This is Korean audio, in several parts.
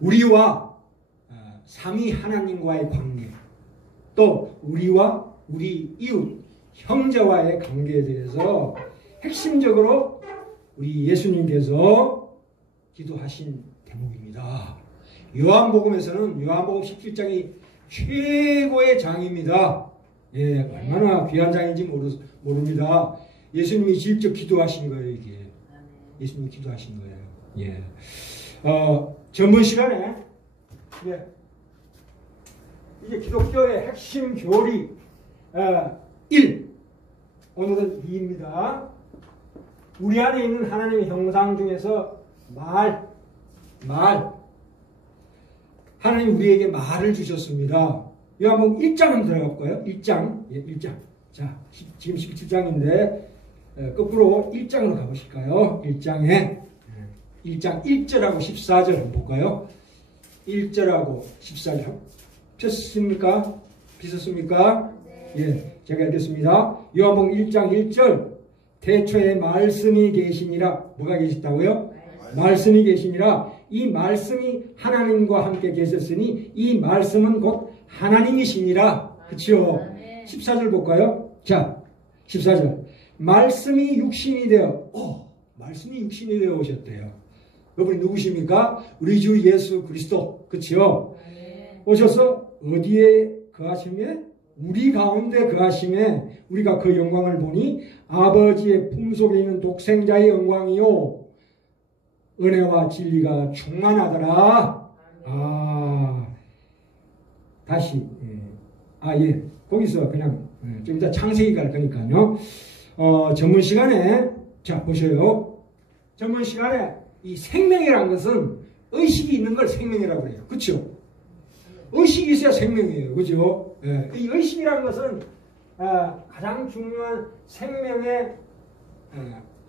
우리와 삼위 하나님과의 관계, 또 우리와 우리 이웃, 형제와의 관계에 대해서 핵심적으로 우리 예수님께서 기도하신 대목입니다. 요한복음에서는 요한복음 17장이 최고의 장입니다. 예, 얼마나 귀한 장인지 모릅니다. 예수님이 직접 기도하신 거예요, 이게. 예수님이 기도하신 거예요. 예. 전번 시간에, 예, 이제 기독교의 핵심 교리, 1. 오늘은 2입니다. 우리 안에 있는 하나님의 형상 중에서 하나님 우리에게 말을 주셨습니다. 요한복음 1장 한번 들어갈까요? 1장. 예, 1장. 자, 지금 17장인데, 거꾸로 1장으로 가보실까요? 1장에, 1장 1절하고 14절 한번 볼까요? 1절하고 14절. 폈습니까? 비었습니까? 네. 예, 제가 읽겠습니다. 요한복음 1장 1절. 태초에 말씀이 계시니라. 뭐가 계셨다고요? 말씀이 계시니라. 이 말씀이 하나님과 함께 계셨으니 이 말씀은 곧 하나님이시니라. 그치요? 14절 볼까요? 자, 14절. 말씀이 육신이 되어, 말씀이 육신이 되어 오셨대요. 여러분이 누구십니까? 우리 주 예수 그리스도. 그치요? 오셔서 어디에 거하시며? 우리 가운데 거하시며 우리가 그 영광을 보니 아버지의 품속에 있는 독생자의 영광이요 은혜와 진리가 충만하더라. 다시 예. 거기서 그냥 좀 이따 창세기 갈 거니까요. 전문 시간에 자 보셔요. 전문 시간에 이 생명이라는 것은 의식이 있는 걸 생명이라고 그래요. 그렇죠? 의식이 있어야 생명이에요. 그죠? 예. 이 의식이라는 것은 가장 중요한 생명의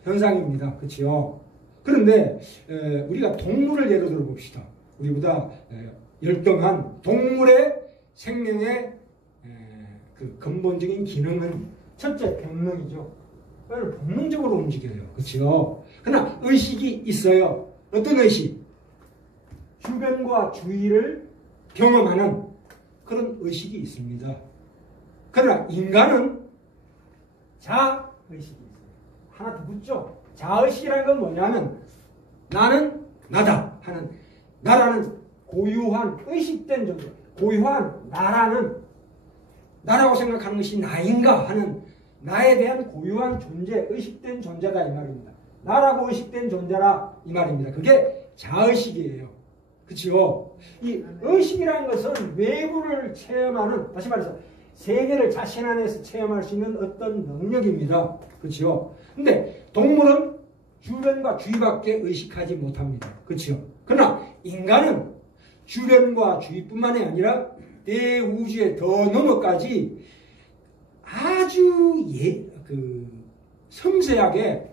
현상입니다. 그렇죠? 그런데 우리가 동물을 예로 들어 봅시다. 우리보다 열등한 동물의 생명의 그 근본적인 기능은 첫째 본능이죠. 본능적으로 움직여요. 그렇죠? 그러나 의식이 있어요. 어떤 의식? 주변과 주위를 경험하는 그런 의식이 있습니다. 그러나 인간은 자의식이 있어요. 하나 더 붙죠? 자의식이라는 건 뭐냐면 나는 나다 하는 나라는 고유한 의식된 존재, 고유한 나라고 생각하는 것이 나인가 하는 나에 대한 고유한 존재, 의식된 존재다 이 말입니다. 나라고 의식된 존재라 이 말입니다. 그게 자의식이에요. 그렇죠? 이 의식이라는 것은 외부를 체험하는, 다시 말해서 세계를 자신 안에서 체험할 수 있는 어떤 능력입니다. 그렇죠? 근데 동물은 주변과 주위밖에 의식하지 못합니다. 그렇죠? 그러나 인간은 주변과 주위뿐만이 아니라 대우주의 더 너머까지 아주 섬세하게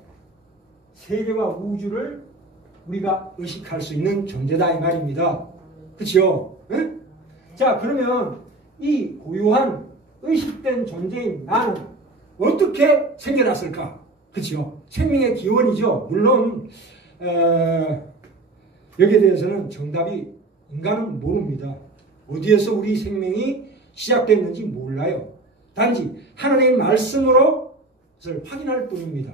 세계와 우주를 우리가 의식할 수 있는 존재다 이 말입니다. 그렇죠? 응? 자, 그러면 이 고유한 의식된 존재인 나는 어떻게 생겨났을까? 그렇죠? 생명의 기원이죠. 물론 여기에 대해서는 정답이 인간은 모릅니다. 어디에서 우리 생명이 시작됐는지 몰라요. 단지 하나님의 말씀으로 그것을 확인할 뿐입니다.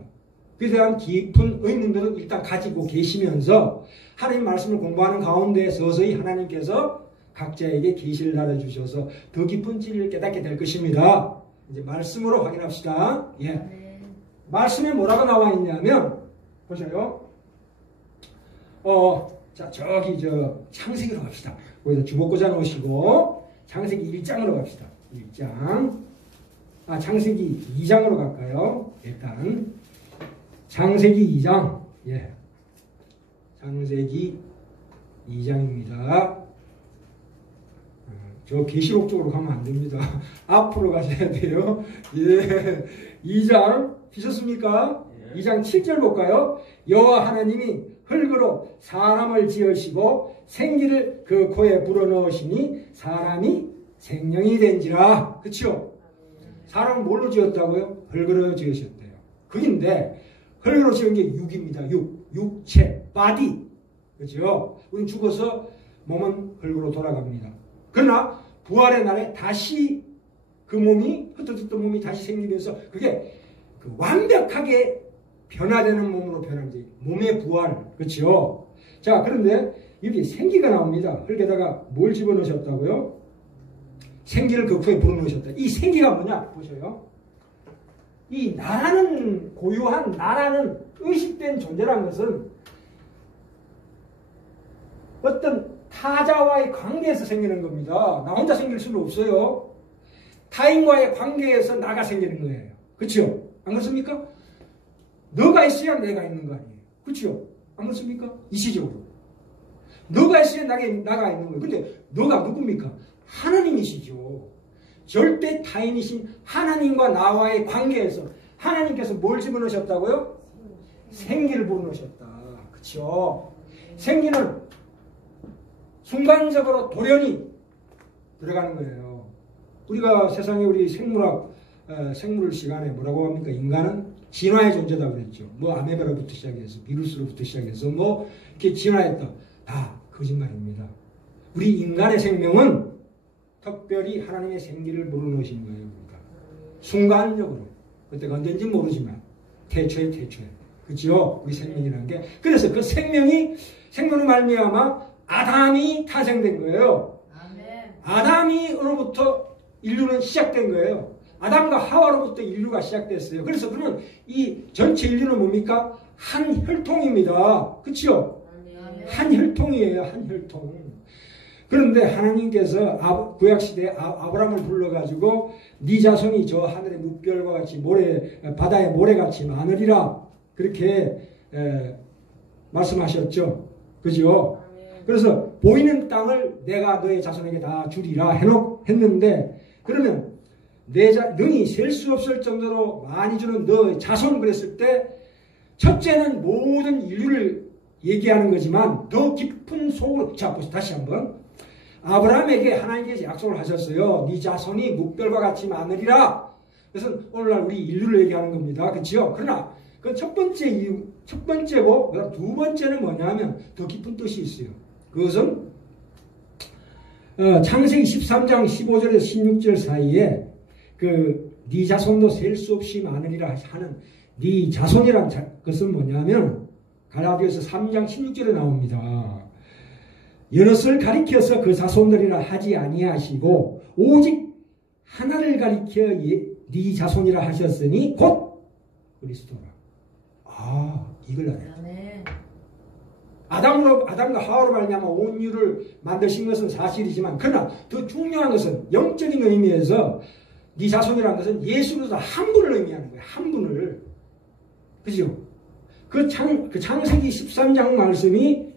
그에 대한 깊은 의문들은 일단 가지고 계시면서 하나님 말씀을 공부하는 가운데 서서히 하나님께서 각자에게 계시를 나눠주셔서 더 깊은 진리를 깨닫게 될 것입니다. 이제 말씀으로 확인합시다. 예. 말씀에 뭐라고 나와 있냐면 보셔요. 자 저기 창세기로 갑시다. 거기서 주먹고자 놓으시고 창세기 1장으로 갑시다. 1장. 창세기 2장으로 갈까요? 일단 창세기 2장. 예. 창세기 2장입니다. 저 계시록 쪽으로 가면 안 됩니다. 앞으로 가셔야 돼요. 예. 2장 피셨습니까? 예. 2장 7절 볼까요? 여호와 하나님이 흙으로 사람을 지으시고 생기를 그 코에 불어넣으시니 사람이 생명이 된지라. 그렇죠? 사람을 뭘로 지었다고요? 흙으로 지으셨대요. 흙인데 흙으로 지은 게 육입니다. 육체, body. 그렇죠? 우린 죽어서 몸은 흙으로 돌아갑니다. 그러나 부활의 날에 다시 그 몸이 흩어졌던 몸이 다시 생기면서 그게 그 완벽하게 변화되는 몸으로 변합니다. 몸의 부활. 그렇죠? 자, 그런데 여기 생기가 나옵니다. 흙에다가 뭘 집어넣으셨다고요? 생기를 그 후에 불어넣으셨다. 이 생기가 뭐냐? 보세요. 이 나라는 고유한 나라는 의식된 존재라는 것은 어떤 타자와의 관계에서 생기는 겁니다. 나 혼자 생길 수는 없어요. 타인과의 관계에서 나가 생기는 거예요. 그렇죠? 안 그렇습니까? 너가 있어야 내가 있는 거 아니에요. 그렇죠? 안 그렇습니까? 이시적으로. 너가 있어야 나가 있는 거예요. 근데 너가 누굽니까? 하나님이시죠. 절대 타인이신 하나님과 나와의 관계에서 하나님께서 뭘 집어넣으셨다고요? 생기를 불어넣으셨다. 그렇죠? 생기는 순간적으로 돌연히 들어가는 거예요. 우리가 세상에 우리 생물 시간에 뭐라고 합니까? 인간은 진화의 존재다 그랬죠. 뭐 아메바로부터 시작해서 비루스로부터 시작해서 뭐 이렇게 진화했다. 다 거짓말입니다. 우리 인간의 생명은 특별히 하나님의 생기를 불어넣으신 거예요. 그러니까 순간적으로 그때가 언제인지 모르지만 태초에 그죠? 우리 생명이라는 게 그래서 그 생명으로 말미암아 아담이 탄생된 거예요. 아담으로부터 인류는 시작된 거예요. 아담과 하와로부터 인류가 시작됐어요. 그래서 그러면 이 전체 인류는 뭡니까? 한 혈통입니다. 그렇죠? 한 혈통이에요. 한 혈통. 그런데 하나님께서 구약시대에 아브라함을 불러가지고 네 자손이 저 하늘의 묵별과 같이 바다의 모래같이 많으리라 그렇게 말씀하셨죠. 그죠? 그래서 보이는 땅을 내가 너의 자손에게 다 주리라 했는데 그러면 능히 셀 수 없을 정도로 많이 주는 너의 자손 그랬을 때 첫째는 모든 인류를 얘기하는 거지만 더 깊은 속으로 자 보세요. 다시 한번 아브라함에게 하나님께서 약속을 하셨어요. 네 자손이 묵별과 같이 많으리라. 그래서 오늘날 우리 인류를 얘기하는 겁니다. 그렇죠? 그러나 그 첫 번째고 두 번째는 뭐냐면 더 깊은 뜻이 있어요. 그것은 창세기 13장 15절에서 16절 사이에 네 자손도 셀 수 없이 많으리라 하는 네 자손이란 것은 뭐냐면 갈라디아서 3장 16절에 나옵니다. 여럿을 가리켜서 그 자손들이라 하지 아니하시고 오직 하나를 가리켜 네 자손이라 하셨으니 곧 그리스도라. 이걸 알아요. 아담과 하와로 말미암아 온 인류를 만드신 것은 사실이지만 그러나 더 중요한 것은 영적인 의미에서 네 자손이라는 것은 예수 그리스도 한 분을 의미하는 거예요. 한 분을. 그죠? 그 창세기 13장 말씀이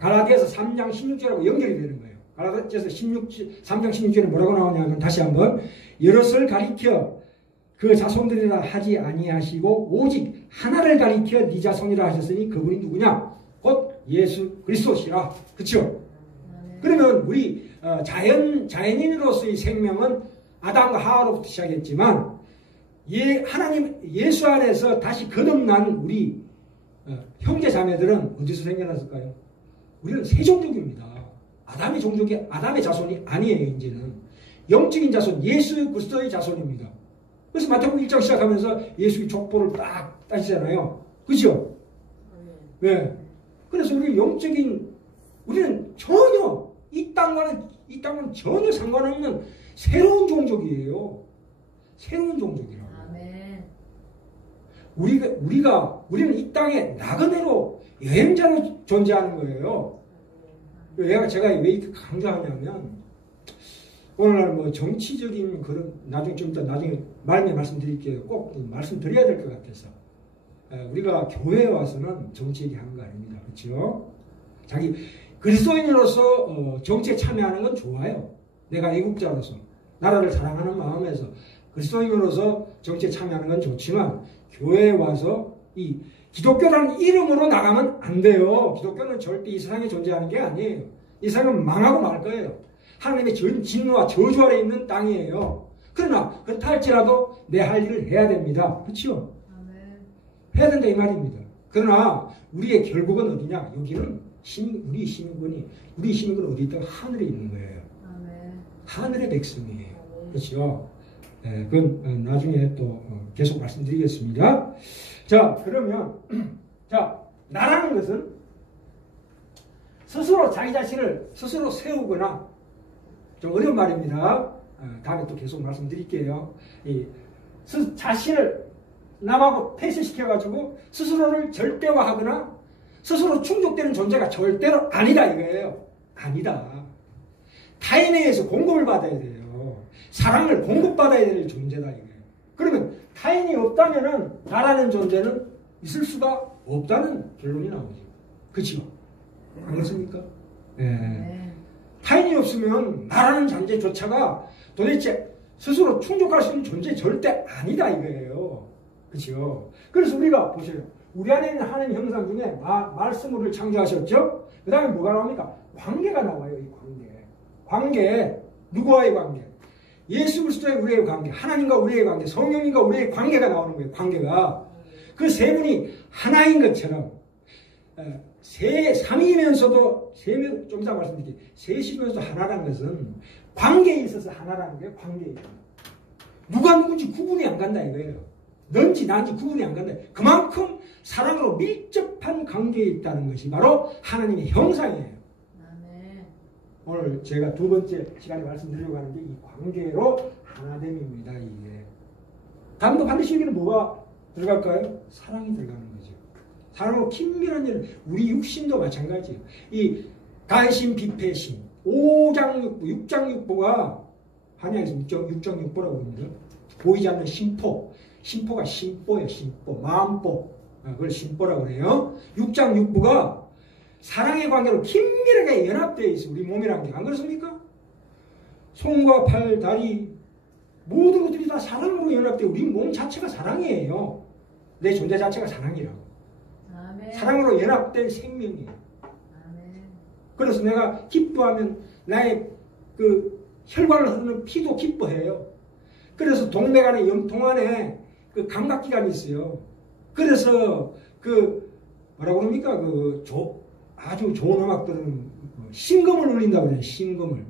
갈라디아서 3장 16절하고 연결이 되는 거예요. 갈라디아서 3장 16절에 뭐라고 나오냐면 다시 한번 여럿을 가리켜 그 자손들이라 하지 아니하시고 오직 하나를 가리켜 네 자손이라 하셨으니 그분이 누구냐? 곧 예수 그리스도시라. 그렇죠? 그러면 우리 자연인으로서의 생명은 아담과 하와로부터 시작했지만 하나님 예수 안에서 다시 거듭난 우리 형제 자매들은 어디서 생겨났을까요? 우리는 새 종족입니다. 아담의 자손이 아니에요. 이제는 영적인 자손 예수 그리스도의 자손입니다. 그래서 마태복음 1장 시작하면서 예수의 족보를 딱 따지잖아요. 그죠? 네. 그래서 우리는 전혀 이 땅과는 전혀 상관없는 새로운 종족이에요. 새로운 종족이라고. 아멘. 우리는 이 땅에 나그네로 여행자로 존재하는 거예요. 제가 왜 이렇게 강조하냐면 오늘날 뭐 정치적인 그런 나중에 말씀드릴게요. 꼭 말씀드려야 될 것 같아서 우리가 교회에 와서는 정치 얘기하는 거 아닙니다. 그렇죠? 자기 그리스도인으로서 정치에 참여하는 건 좋아요. 내가 애국자로서 나라를 사랑하는 마음에서 그리스도인으로서 정치에 참여하는 건 좋지만 교회에 와서 이 기독교라는 이름으로 나가면 안 돼요. 기독교는 절대 이 세상에 존재하는 게 아니에요. 이 세상은 망하고 말 거예요. 하나님의 진노와 저주 아래 있는 땅이에요. 그러나 그렇다 할지라도 내 할 일을 해야 됩니다. 그렇죠? 해야 된다 이 말입니다. 그러나 우리의 결국은 어디냐? 여기는 우리 시민권은 어디 있다가 하늘에 있는 거예요. 하늘의 백성이에요. 그렇죠? 네, 그건 나중에 또 계속 말씀드리겠습니다. 자, 그러면 자, 나라는 것은 스스로 자기 자신을 스스로 세우거나, 좀 어려운 말입니다. 다음에 또 계속 말씀드릴게요. 자신을 남하고 폐쇄시켜가지고 스스로를 절대화하거나 스스로 충족되는 존재가 절대로 아니다 이거예요. 아니다. 타인에 의해서 공급을 받아야 돼요. 사랑을 공급받아야 될 존재다 이거예요. 그러면 타인이 없다면은 나라는 존재는 있을 수가 없다는 결론이 나오죠. 그렇죠? 안 그렇습니까? 네. 타인이 없으면 나라는 존재조차가 도대체 스스로 충족할 수 있는 존재 절대 아니다 이거예요. 그렇죠? 그래서 우리가 보세요. 우리 안에 있는 하나님 형상 중에 말씀을 창조하셨죠? 그 다음에 뭐가 나옵니까? 관계가 나와요. 이 관계. 누구와의 관계? 예수 그리스도의 우리의 관계, 하나님과 우리의 관계, 성령님과 우리의 관계가 나오는 거예요. 관계가. 그 세 분이 하나인 것처럼 삼위면서도 좀 이따 말씀드릴게요. 셋이면서도 하나라는 것은 관계에 있어서 하나라는 게 관계예요. 누가 누군지 구분이 안 간다 이거예요. 넌지 난지 구분이 안 간다. 그만큼 사랑으로 밀접한 관계에 있다는 것이 바로 하나님의 형상이에요. 오늘 제가 두 번째 시간에 말씀드리려고 하는 게 이 관계로 하나됨입니다. 이게. 다음도 반드시 여기는 뭐가 들어갈까요? 사랑이 들어가는 거죠. 사랑으로 긴밀한 일, 우리 육신도 마찬가지예요. 이 간신, 비패신, 5장 6부, 6장 6부가 한양에서 6장 6부라고 합니다. 보이지 않는 심포. 심포가 심보예요. 심보, 마음보. 그걸 심보라고 해요. 6장 6부가 사랑의 관계로 긴밀하게 연합되어 있어요. 우리 몸이라는 게. 안 그렇습니까? 손과 팔, 다리 모든 것들이 다 사랑으로 연합되어 우리 몸 자체가 사랑이에요. 내 존재 자체가 사랑이라고. 아멘. 사랑으로 연합된 생명이에요. 아멘. 그래서 내가 기뻐하면 나의 그 혈관을 흐르는 피도 기뻐해요. 그래서 동맥 안에 염통 안에 그 감각기관이 있어요. 그래서 그 뭐라고 합니까? 아주 좋은 음악들은 심금을 울린다고 그래요. 심금을.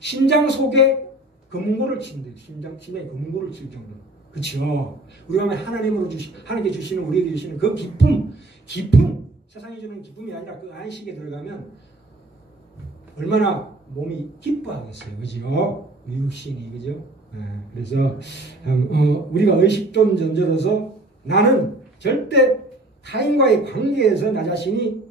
심장 속에 금고를 친대요. 심장에 금고를 칠 정도로. 그렇죠. 우리 마음에 하나님께 주시는 우리에게 주시는 그 기쁨, 세상이 주는 기쁨이 아니라 그 안식에 들어가면 얼마나 몸이 기뻐하겠어요. 그죠? 육신이, 그죠? 네, 그래서 우리가 의식존 존재로서 나는 절대 타인과의 관계에서 나 자신이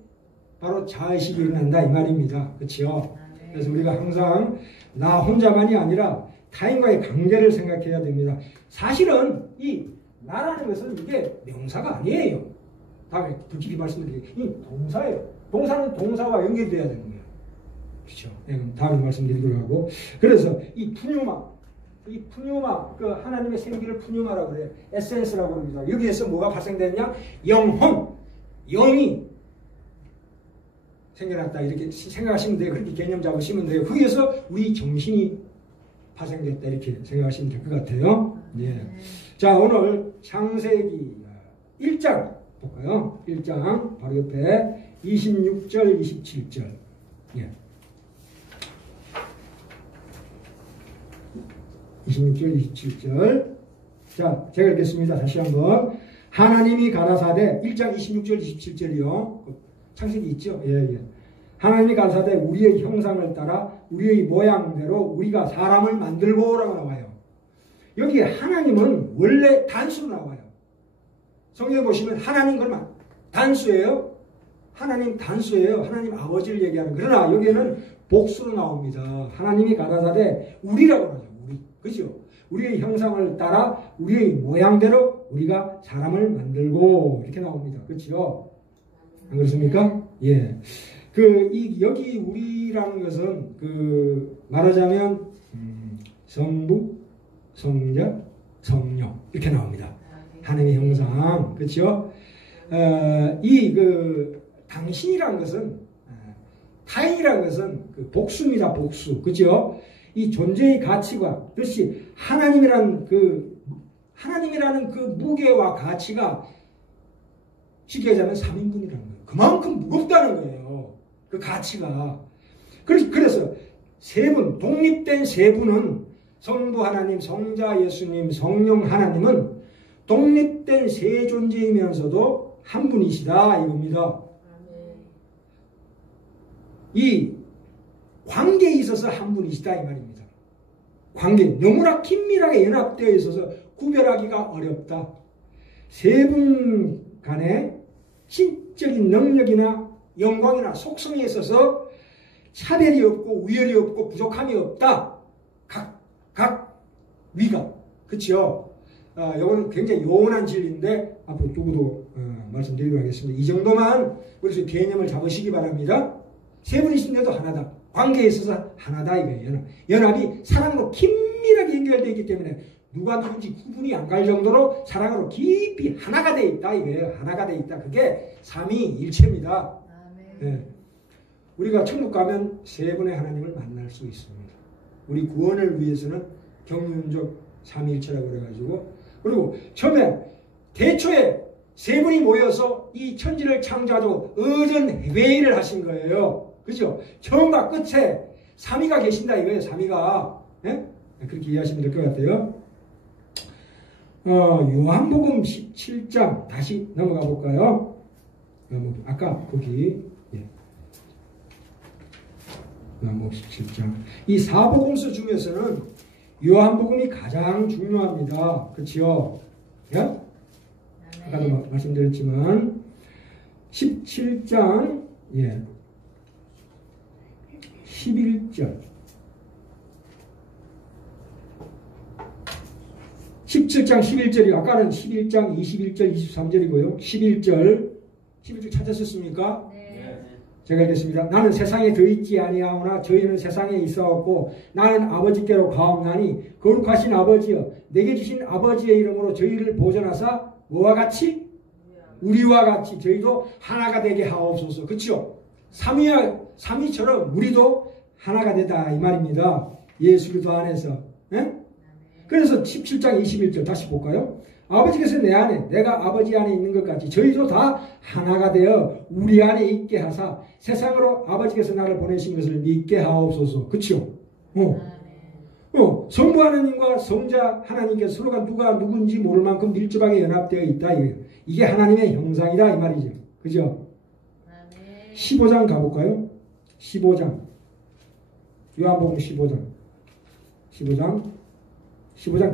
바로 자의식이 일어난다 이 말입니다. 그렇죠? 그래서 우리가 항상 나 혼자만이 아니라 타인과의 관계를 생각해야 됩니다. 사실은 이 나라는 것은 이게 명사가 아니에요. 다음에 더 깊이 말씀드릴게요. 이 동사예요. 동사는 동사와 연결돼야 되는 거예요. 그렇죠? 다음에 말씀드리도록 하고. 그래서 이 푸뉴마, 그 하나님의 생기를 푸뉴마라고 그래요. 에센스라고 합니다. 여기에서 뭐가 발생되느냐? 영혼, 영이 생겨났다 이렇게 생각하시면 돼요. 그렇게 개념 잡으시면 돼요. 거기에서 우리 정신이 파생됐다 이렇게 생각하시면 될 것 같아요. 예. 자, 오늘 창세기 1장 볼까요? 1장 바로 옆에 26절 27절. 예. 26절 27절. 자, 제가 읽겠습니다. 다시 한번. 하나님이 가라사대 1장 26절 27절이요. 창세기 있죠? 예. 하나님이 가라사대 우리의 형상을 따라 우리의 모양대로 우리가 사람을 만들고라고 나와요. 여기 하나님은 원래 단수로 나와요. 성경에 보시면 하나님 그러면 단수예요. 하나님 단수예요. 하나님 아버지를 얘기하는. 그러나 여기에는 복수로 나옵니다. 하나님이 가라사대 우리라고 하죠. 우리. 그죠? 우리의 형상을 따라 우리의 모양대로 우리가 사람을 만들고 이렇게 나옵니다. 그렇죠? 안 그렇습니까? 예. 여기 우리라는 것은 말하자면 성부, 성자, 성령 이렇게 나옵니다. 하나님의 형상. 그렇죠? 당신이라는 것은 타인이라는 것은 복수입니다. 복수. 그렇죠? 이 존재의 가치가 뜻이 하나님이라는 그 무게와 가치가 쉽게 얘기하면 3인분이라는 거예요. 그만큼 무겁다는 거예요. 그 가치가. 그래서 세 분, 독립된 세 분은 성부 하나님, 성자 예수님, 성령 하나님은 독립된 세 존재이면서도 한 분이시다 이겁니다. 이 관계에 있어서 한 분이시다 이 말입니다. 관계, 너무나 긴밀하게 연합되어 있어서 구별하기가 어렵다. 세 분 간의 신적인 능력이나 영광이나 속성에 있어서 차별이 없고 우열이 없고 부족함이 없다. 각 위가. 그렇죠? 이거는 굉장히 요원한 진리인데 앞으로 두고도 말씀드리도록 하겠습니다. 이 정도만 우리 개념을 잡으시기 바랍니다. 세 분이신데도 하나다. 관계에 있어서 하나다 이거예요. 연합이 사랑으로 긴밀하게 연결되어 있기 때문에 누가 누군지 구분이 안 갈 정도로 사랑으로 깊이 하나가 되어 있다 이거예요. 하나가 되어 있다. 그게 삼위일체입니다. 네. 우리가 천국 가면 세 분의 하나님을 만날 수 있습니다. 우리 구원을 위해서는 경륜적 삼위일체라고 그래가지고 그리고 처음에 대초에 세 분이 모여서 이 천지를 창조하고 의전회의를 하신 거예요. 그죠? 처음과 끝에 삼위가 계신다 이거예요. 삼위가. 네? 그렇게 이해하시면 될 것 같아요. 요한복음 17장 다시 넘어가 볼까요? 아까 거기 요한복음 17장 이 사복음서 중에서는 요한복음이 가장 중요합니다. 그렇죠? 예? 아까도 말씀드렸지만 17장 11절 17장 11절이 아까는 11장 21절 23절이고요. 11절 찾으셨습니까? 네. 제가 읽겠습니다. 나는 세상에 더 있지 아니하오나 저희는 세상에 있어왔고 나는 아버지께로 가옵나니 거룩하신 아버지여 내게 주신 아버지의 이름으로 저희를 보존하사 뭐와 같이? 우리와 같이 저희도 하나가 되게 하옵소서. 그렇죠? 삼위처럼 우리도 하나가 되다 이 말입니다. 예수 그리스도 안에서. 네? 그래서 17장 21절 다시 볼까요? 아버지께서 내 안에 내가 아버지 안에 있는 것 같이 저희도 다 하나가 되어 우리 안에 있게 하사 세상으로 아버지께서 나를 보내신 것을 믿게 하옵소서. 그렇죠? 성부 하나님과 성자 하나님께서 서로가 누가 누군지 모를 만큼 밀접하게 연합되어 있다. 이게 하나님의 형상이다 이 말이죠. 그죠? 15장 가볼까요? 15장 요한복음 15장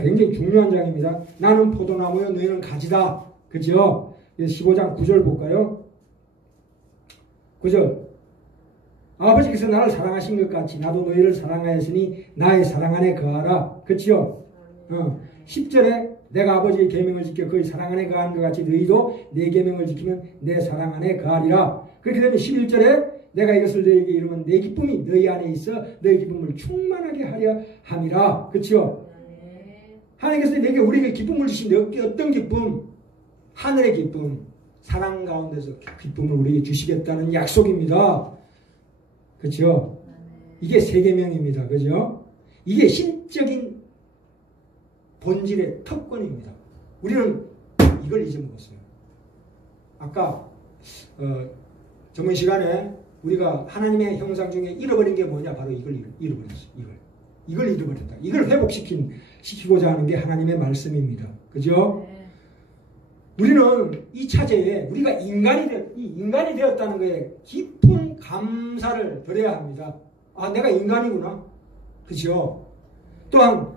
굉장히 중요한 장입니다. 나는 포도나무요 너희는 가지다. 그죠? 15장 9절 볼까요? 9절 아버지께서 나를 사랑하신 것 같이 나도 너희를 사랑하였으니 나의 사랑 안에 거하라. 그치요? 10절에 내가 아버지의 계명을 지켜 그의 사랑 안에 거한 것 같이 너희도 내 계명을 지키면 내 사랑 안에 거하리라. 그렇게 되면 11절에 내가 이것을 너희에게 이루면 내 기쁨이 너희 안에 있어 너희 기쁨을 충만하게 하려 함이라. 그치요? 하나님께서 내게 우리에게 기쁨을 주신데 어떤 기쁨? 하늘의 기쁨, 사랑 가운데서 기쁨을 우리에게 주시겠다는 약속입니다. 그렇죠? 이게 세계명입니다. 그죠? 이게 신적인 본질의 특권입니다. 우리는 이걸 잊어먹었어요. 아까 저번 시간에 우리가 하나님의 형상 중에 잃어버린 게 뭐냐? 바로 이걸 잃어버렸어요. 이걸 잃어버렸다. 이걸 회복시키고자 하는 게 하나님의 말씀입니다. 그죠? 네. 우리는 이 차제에 우리가 인간이 되었다는 것에 깊은 감사를 드려야 합니다. 아, 내가 인간이구나. 그죠? 또한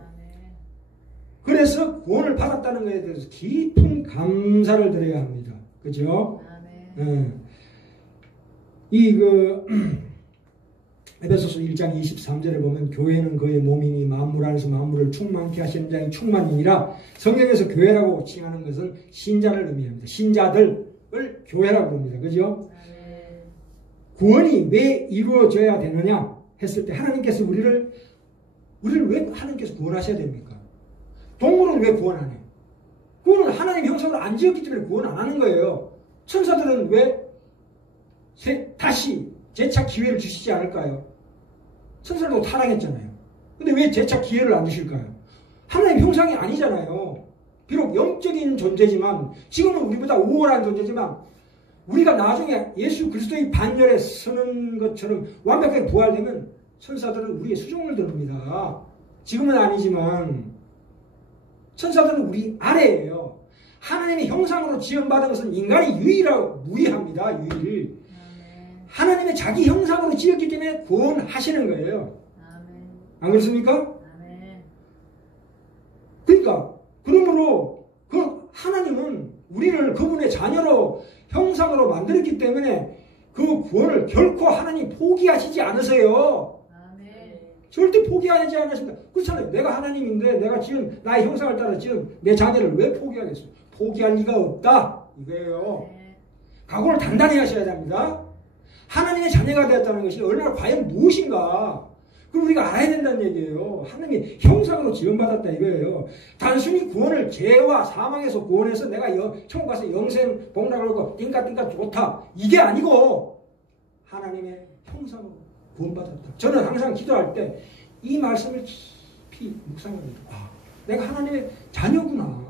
그래서 구원을 받았다는 것에 대해서 깊은 감사를 드려야 합니다. 그죠? 에베소서 1장 23절에 보면 교회는 그의 몸이니 만물 안에서 만물을 충만케 하시는 자의 충만이니라. 성경에서 교회라고 칭하는 것은 신자를 의미합니다. 신자들을 교회라고 합니다. 그죠? 구원이 왜 이루어져야 되느냐 했을 때 하나님께서 우리를 왜 하나님께서 구원하셔야 됩니까? 동물은 왜 구원 안 해요? 구원은 하나님 형상으로 안 지었기 때문에 구원 안 하는 거예요. 천사들은 왜 다시 재차 기회를 주시지 않을까요? 천사들도 타락했잖아요. 근데 왜 재차 기회를 안 주실까요? 하나님 형상이 아니잖아요. 비록 영적인 존재지만 지금은 우리보다 우월한 존재지만 우리가 나중에 예수 그리스도의 반열에 서는 것처럼 완벽하게 부활되면 천사들은 우리의 수종을 들읍니다. 지금은 아니지만 천사들은 우리 아래예요. 하나님의 형상으로 지음받은 것은 인간이 무의합니다. 유일. 하나님의 자기 형상으로 지었기 때문에 구원하시는 거예요. 안 그렇습니까? 그러니까 그러므로 그 하나님은 우리를 그분의 자녀로 형상으로 만들었기 때문에 그 구원을 결코 하나님 포기하시지 않으세요. 절대 포기하지 않으십니다. 그렇잖아요. 내가 하나님인데 내가 지은 나의 형상을 따라 지은 내 자녀를 왜 포기하겠어요? 포기할 리가 없다. 이거예요. 각오를 단단히 하셔야 됩니다. 하나님의 자녀가 되었다는 것이 얼마나 과연 무엇인가. 그걸 우리가 알아야 된다는 얘기예요. 하나님의 형상으로 지원받았다 이거예요. 단순히 구원을 죄와 사망에서 구원해서 내가 천국 가서 영생 복락을 하고 띵까띵까 좋다. 이게 아니고 하나님의 형상으로 구원받았다. 저는 항상 기도할 때 이 말씀을 깊이 묵상합니다. 내가 하나님의 자녀구나.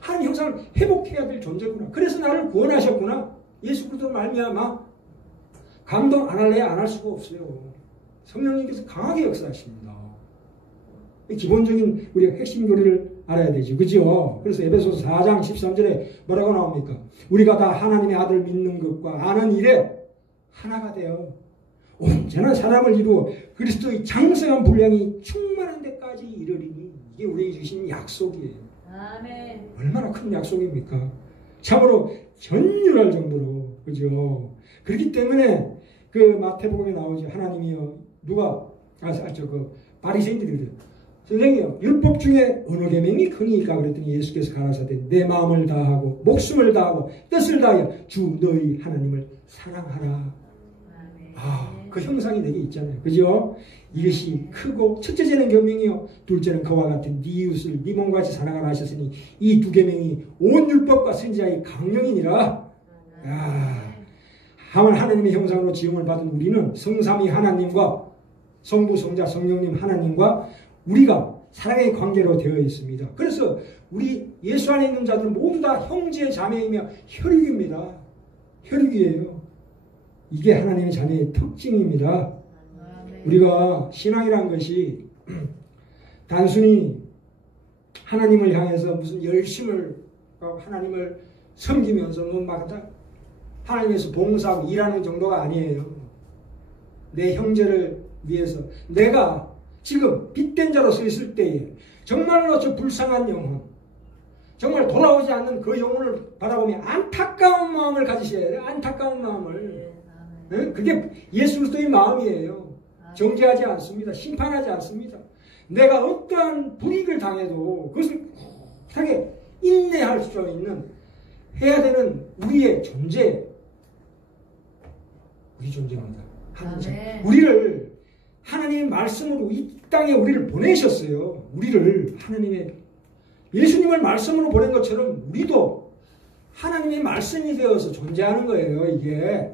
하나님 형상을 회복해야 될 존재구나. 그래서 나를 구원하셨구나. 예수 그리스도 말미암아 감동 안 할래야 안 할 수가 없어요. 성령님께서 강하게 역사하십니다. 기본적인 우리가 핵심 교리를 알아야 되죠. 그죠? 그래서 에베소서 4장 13절에 뭐라고 나옵니까? 우리가 다 하나님의 아들 믿는 것과 아는 일에 하나가 되어 온전한 사람을 이루어 그리스도의 장성한 분량이 충만한 데까지 이르리니 이게 우리에게 주신 약속이에요. 아멘. 얼마나 큰 약속입니까? 참으로 전율할 정도로. 그죠? 그렇기 때문에 그 마태복음에 나오죠. 하나님이요. 바리새인들이 그래요. 선생님이요. 율법 중에 어느 계명이 크니까 그랬더니 예수께서 가라사대 내 마음을 다하고 목숨을 다하고 뜻을 다하여 주 너희 하나님을 사랑하라. 그 형상이 내게 있잖아요. 그죠? 이것이 크고 첫째째는 계명이요. 둘째는 그와 같은 네 이웃을 네 몸같이 사랑하라 하셨으니 이 두 계명이 온 율법과 선지자의 강령이니라. 하나님의 형상으로 지음을 받은 우리는 성삼위 하나님과 성부, 성자, 성령님 하나님과 우리가 사랑의 관계로 되어 있습니다. 그래서 우리 예수 안에 있는 자들은 모두 다 형제, 자매이며 혈육입니다. 혈육이에요. 이게 하나님의 자녀의 특징입니다. 우리가 신앙이란 것이 단순히 하나님을 향해서 무슨 열심을 하나님을 섬기면서 하나님에서 봉사하고 일하는 정도가 아니에요. 내 형제를 위해서 내가 지금 빛된 자로 서 있을 때에 정말로 저 불쌍한 영혼, 정말 돌아오지 않는 그 영혼을 바라보며 안타까운 마음을 가지셔야 돼요. 안타까운 마음을. 네? 그게 예수 그리스도의 마음이에요. 정죄하지 않습니다. 심판하지 않습니다. 내가 어떠한 불이익을 당해도 그것을 꿋하게 인내할 수 있는 해야 되는 우리의 존재, 우리 존재입니다. 우리를 하나님의 말씀으로 이 땅에 우리를 보내셨어요. 우리를 하나님의 예수님을 말씀으로 보낸 것처럼 우리도 하나님의 말씀이 되어서 존재하는 거예요. 이게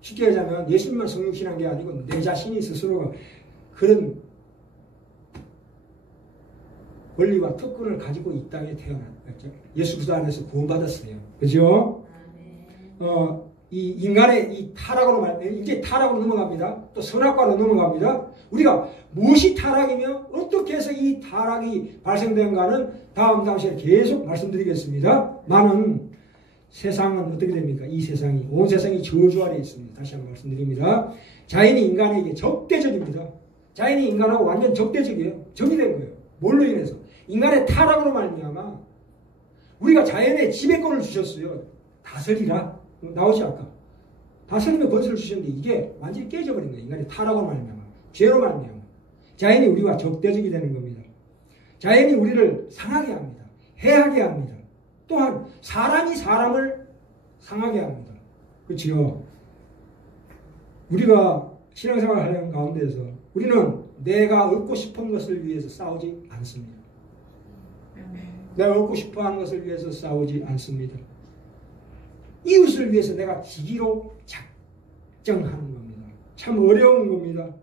쉽게 하자면 예수님만 성육신한 게 아니고 내 자신이 스스로가 그런 권리와 특권을 가지고 이 땅에 태어났죠. 예수 그리스도 안에서 구원받았어요. 그죠? 이 인간의 이 타락으로 이제 타락으로 넘어갑니다. 또 선악과로 넘어갑니다. 우리가 무엇이 타락이며 어떻게 해서 이 타락이 발생된가는 다음 시간에 계속 말씀드리겠습니다. 나는 세상은 어떻게 됩니까? 이 세상이 온 세상이 저주 아래 있습니다. 다시 한번 말씀드립니다. 자연이 인간에게 적대적입니다. 자연이 인간하고 완전 적대적이에요. 적이 된 거예요. 뭘로 인해서? 인간의 타락으로 말미암아 우리가 자연에 지배권을 주셨어요. 다스리라. 나오지 아까. 다스림의 권세를 주셨는데 이게 완전히 깨져버린 거예요. 인간의 타락으로 말미암아. 죄로 말미암아. 자연이 우리와 적대적이 되는 겁니다. 자연이 우리를 상하게 합니다. 해하게 합니다. 또한 사람이 사람을 상하게 합니다. 그렇죠? 우리가 신앙생활을 하려는 가운데에서 우리는 내가 얻고 싶은 것을 위해서 싸우지 않습니다. 내가 얻고 싶어하는 것을 위해서 싸우지 않습니다. 이웃을 위해서 내가 지기로 작정하는 겁니다. 참 어려운 겁니다.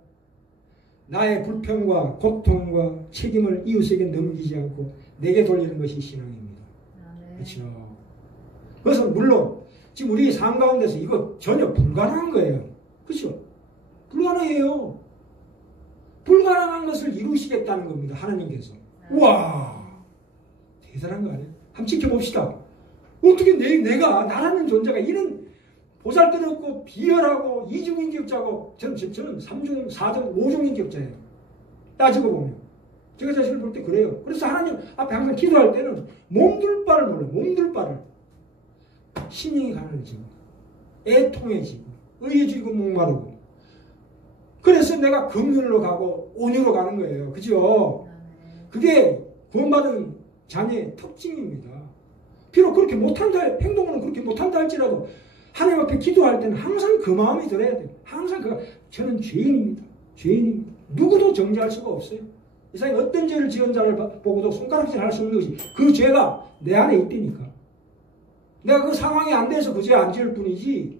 나의 불평과 고통과 책임을 이웃에게 넘기지 않고 내게 돌리는 것이 신앙입니다. 그렇죠? 그것은 물론 지금 우리 삶 가운데서 이거 전혀 불가능한 거예요. 그렇죠? 불가능해요. 불가능한 것을 이루시겠다는 겁니다. 하나님께서. 우와, 대단한 거 아니에요? 한번 지켜봅시다. 어떻게 내가 나라는 존재가 이런 보잘것없고 비열하고 이중인격자고 저는 3중, 4중, 5중인격자예요. 따지고 보면. 제가 자신을 볼 때 그래요. 그래서 하나님 앞에 항상 기도할 때는 몸둘 바를 몰라요. 몸둘 바를. 심령이 가난해지고 애통해지고 의해지고 목마르고 그래서 내가 긍휼로 가고 온유로 가는 거예요. 그죠? 그게 구원받은 자녀의 특징입니다. 비록 그렇게 못한다, 행동은 그렇게 못한다 할지라도 하나님 앞에 기도할 때는 항상 그 마음이 들어야 돼요. 항상 저는 죄인입니다. 죄인입니다. 누구도 정죄할 수가 없어요. 이 세상에 어떤 죄를 지은 자를 보고도 손가락질 할 수 없는 것이 그 죄가 내 안에 있다니까. 내가 그 상황이 안 돼서 그 죄 안 지을 뿐이지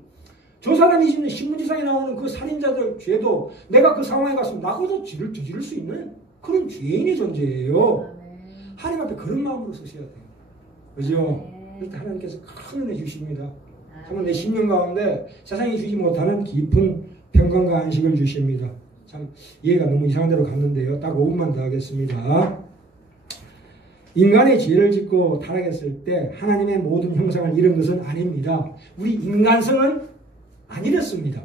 저 사람이 짓는 신문지상에 나오는 그 살인자들 죄도 내가 그 상황에 갔으면 나고도 저지를 수 있는 그런 죄인의 존재예요. 하나님 앞에 그런 마음으로 서셔야 돼요. 그죠? 그럴 때 하나님께서 큰 은혜 주십니다. 정말 내 심령 가운데 세상이 주지 못하는 깊은 평강과 안식을 주십니다. 참 이해가 너무 이상한 데로 갔는데요. 딱 5분만 더 하겠습니다. 인간의 죄를 짓고 타락했을 때 하나님의 모든 형상을 잃은 것은 아닙니다. 우리 인간성은 안 잃었습니다.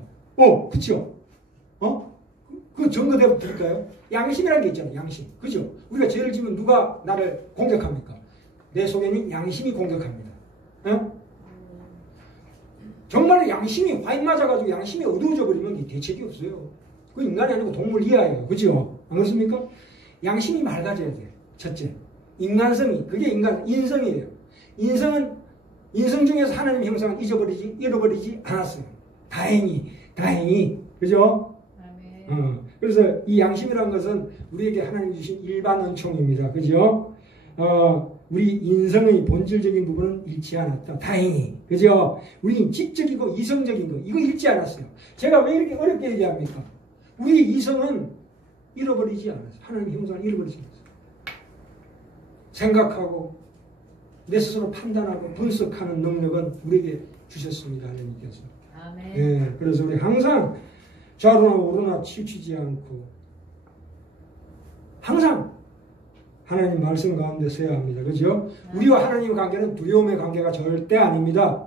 그쵸? 그 증거대로 드릴까요? 양심이라는 게 있잖아요. 양심. 그죠? 우리가 죄를 지면 누가 나를 공격합니까? 내 속에는 양심이 공격합니다. 정말 양심이 화인 맞아가지고 양심이 어두워져 버리면 대책이 없어요. 그 인간이 아니고 동물 이하예요. 그죠? 안 그렇습니까? 양심이 맑아져야 돼요. 첫째. 인간성이, 그게 인성이에요. 인성 중에서 하나님 형상을 잃어버리지 않았어요. 다행히. 그죠? 그래서 이 양심이라는 것은 우리에게 하나님 주신 일반 은총입니다. 그죠? 우리 인성의 본질적인 부분은 잃지 않았다. 다행히. 그죠? 우리 지적이고 이성적인 거, 이거 잃지 않았어요. 제가 왜 이렇게 어렵게 얘기합니까? 우리 이성은 잃어버리지 않았어요. 하나님 형상을 잃어버리지 않았어요. 생각하고 내 스스로 판단하고 분석하는 능력은 우리에게 주셨습니다. 하나님께서. 아멘. 예, 그래서 우리 항상 좌로나 우로나 치우치지 않고 항상 하나님 말씀 가운데 서야 합니다. 그죠? 우리와 하나님의 관계는 두려움의 관계가 절대 아닙니다.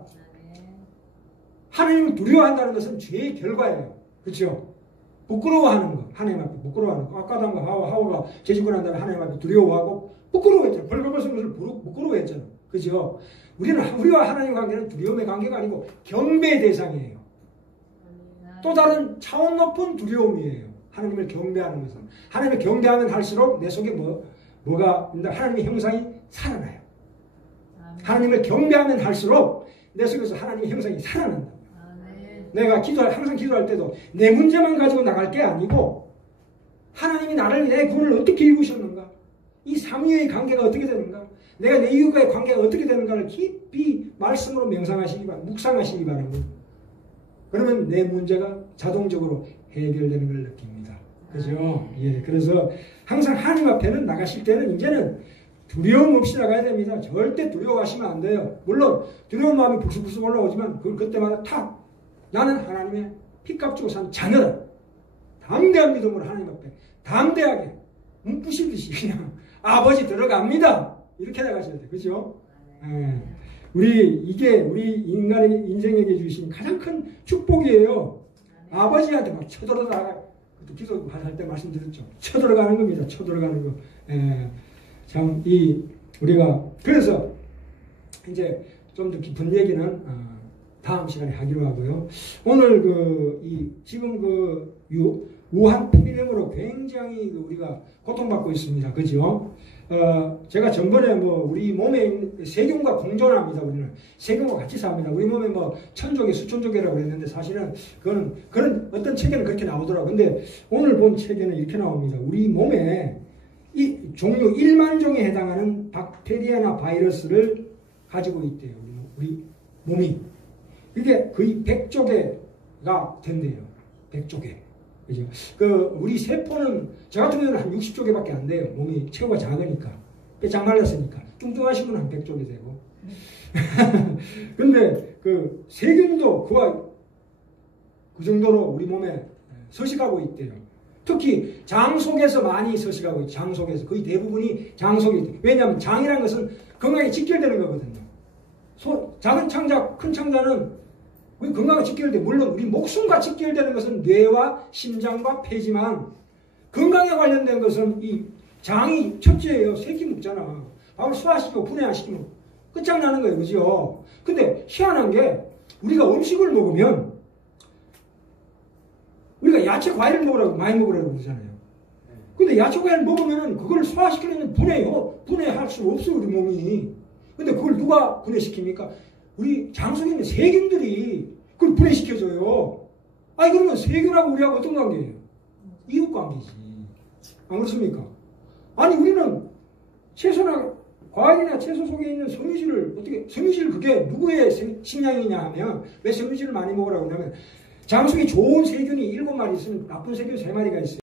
하나님을 두려워한다는 것은 죄의 결과예요. 그렇죠? 부끄러워하는 거. 하나님 앞에 부끄러워하는 거. 아까도 한 거 하와가 죄짓고 난 다음에 하나님 앞에 두려워하고 부끄러워했잖아. 벌거벗은 것을 부끄러워했잖아. 그죠? 우리와 하나님의 관계는 두려움의 관계가 아니고 경배의 대상이에요. 또 다른 차원 높은 두려움이에요. 하나님을 경배하는 것은. 하나님을 경배하면 할수록 내 속에 뭐가 하나님의 형상이 살아나요. 하나님을 경배하면 할수록 내 속에서 하나님의 형상이 살아난다. 내가 항상 기도할 때도 내 문제만 가지고 나갈 게 아니고 하나님이 내 구원을 어떻게 이루셨는가? 이 삼위의 관계가 어떻게 되는가? 내가 내 이웃과의 관계가 어떻게 되는가를 깊이 말씀으로 묵상하시기 바랍니다. 그러면 내 문제가 자동적으로 해결되는 걸 느낍니다. 그죠? 예, 그래서 항상 하나님 앞에는 나가실 때는 이제는 두려움 없이 나가야 됩니다. 절대 두려워하시면 안 돼요. 물론 두려운 마음이 불쑥불쑥 올라오지만 그때마다 나는 하나님의 피값 주고 산 자녀다. 담대한 믿음으로 하나님 앞에 담대하게 문부시듯이 그냥 아버지 들어갑니다. 이렇게 나가셔야 돼요. 그죠? 예. 이게 우리 인간의 인생에게 주신 가장 큰 축복이에요. 아버지한테 막 쳐들어가가 기도할 때 말씀드렸죠. 쳐들어가는 겁니다. 쳐들어가는 거. 참 우리가 그래서 이제 좀 더 깊은 얘기는 다음 시간에 하기로 하고요. 오늘 지금 우한 폐렴으로 굉장히 우리가 고통받고 있습니다. 그죠? 제가 전번에 우리 몸에 세균과 공존합니다. 우리는 세균과 같이 삽니다. 우리 몸에 천조개, 수천조개라고 그랬는데 사실은 그런 어떤 책에는 그렇게 나오더라고요. 근데 오늘 본 책에는 이렇게 나옵니다. 우리 몸에 이 종류 1만 종에 해당하는 박테리아나 바이러스를 가지고 있대요. 우리 몸이. 이게 거의 100조개가 된대요. 100조개. 그죠? 우리 세포는, 저 같은 경우는 한 60조개밖에 안 돼요. 몸이 체구가 작으니까. 뼈 장 말랐으니까. 뚱뚱하신 분은 한 100조개 되고. 근데 그 세균도 그와 그 정도로 우리 몸에 서식하고 있대요. 특히 장 속에서 많이 서식하고 있죠. 장 속에서 거의 대부분이 장 속에 있대요. 왜냐하면 장이라는 것은 건강에 직결되는 거거든요. 작은 창자, 큰 창자는 우리 건강에 직결돼. 물론 우리 목숨과 직결되는 것은 뇌와 심장과 폐지만 건강에 관련된 것은 이 장이 첫째예요. 새끼 먹잖아. 밥을 소화시키고 분해시키면 끝장나는 거예요. 그죠? 근데 희한한 게 우리가 음식을 먹으면 우리가 야채 과일을 먹으라고 많이 먹으라고 그러잖아요. 근데 야채 과일을 먹으면은 그걸 소화시키려면 분해할 수 없어 우리 몸이. 근데 그걸 누가 분해시킵니까? 우리 장 속에 있는 세균들이 그걸 분해시켜줘요. 아니 그러면 세균하고 우리하고 어떤 관계예요? 이웃 관계지. 안 그렇습니까? 아니 우리는 채소나 과일이나 채소 속에 있는 섬유질 그게 누구의 식량이냐 하면 왜 섬유질을 많이 먹으라고 하냐면 장 속에 좋은 세균이 7마리 있으면 나쁜 세균 3마리가 있어요.